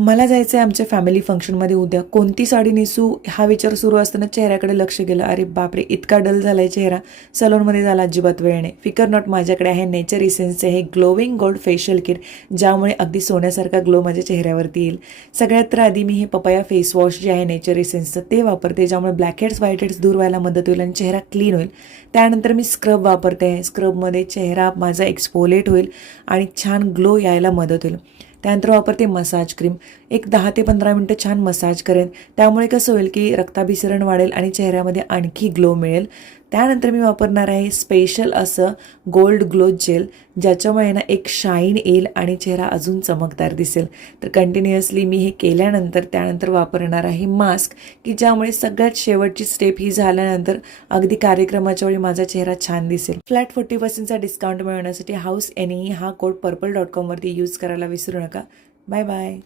मला जायचं आहे आमच्या फॅमिली फंक्शनमध्ये उद्या. कोणती साडी नेसू हा विचार सुरू असताना चेहऱ्याकडे लक्ष गेलं. अरे बापरे, इतका डल झाला आहे चेहरा. सलूनमध्ये जायला अजिबात वेळ नाही. फिकर नॉट माझ्याकडे आहे नेचर इसेन्सचे हे ग्लोविंग गोल्ड फेशियल किट, ज्यामुळे अगदी सोन्यासारखा ग्लो माझ्या चेहऱ्यावरती येईल. सगळ्यात तर आधी मी हे पपया फेस वॉश जे आहे नेचर इसेन्सचं ते वापरते, ज्यामुळे ब्लॅक हेड्स व्हाईट हेड्स दूर व्हायला मदत होईल आणि चेहरा क्लीन होईल. त्यानंतर मी स्क्रब वापरते. स्क्रबमध्ये चेहरा माझा एक्सफोलेट होईल आणि छान ग्लो यायला मदत होईल. त्यानंतर वापरते मसाज क्रीम. एक 10 ते 15 मिनटं छान मसाज करेन. त्यामुळे कसं होईल की रक्ताभिसरण वाढेल आणि चेहऱ्यामध्ये आणखी ग्लो मिळेल. त्यानंतर मी वापरणार आहे स्पेशल असं गोल्ड ग्लो जेल, ज्याच्यामुळे ना एक शाईन येईल आणि चेहरा अजून चमकदार दिसेल. तर कंटिन्युअसली मी हे केल्यानंतर त्यानंतर वापरणार आहे मास्क, की ज्यामुळे सगळ्यात शेवटची स्टेप ही झाल्यानंतर अगदी कार्यक्रमाच्या वेळी माझा चेहरा छान दिसेल. फ्लॅट 40%चा डिस्काउंट मिळवण्यासाठी हाऊस एनी हा कोड purple.com वरती यूज करायला विसरू नका. Bye bye.